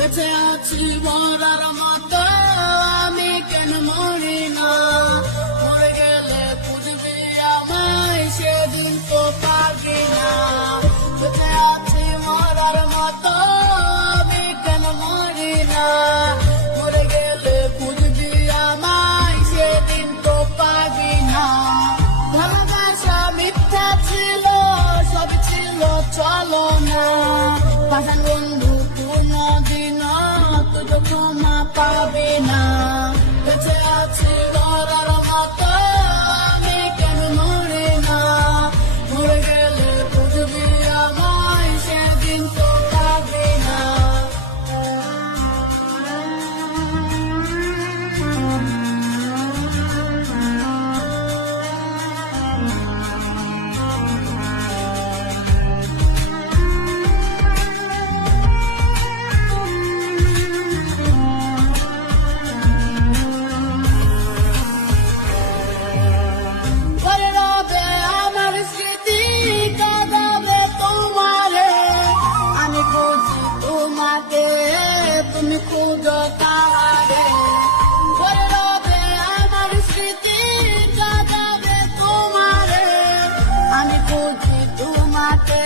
বেঁচে আছি মরার মতো আমি কেন মরি না মরে গেলে খুঁজবি আমায় সেদিন তো পাবি না বেঁচে আছি মরার মতো আমি কেন মরি না মরে গেলে খুঁজবি আমায় সেদিন তো পাবি না ভালোবাসা মিথ্যা ছিল সব ছিল চলো না পাঠান বন্ধু কোনদিন তুই ক্ষমা পাবে না বেঁচে আছি মরার মতো আমি কেন মরি না মরে গেলে খুঁজবি আমায় সেদিন তো পাবি না পরে রবে আমার স্মৃতি কাঁদাবে তোমারে আমি খুঁজি তোমাকে তুমি খুঁজো তারে পরে রবে আমার স্মৃতি কাঁদাবে তোমারে আমি খুঁজি তোমাকে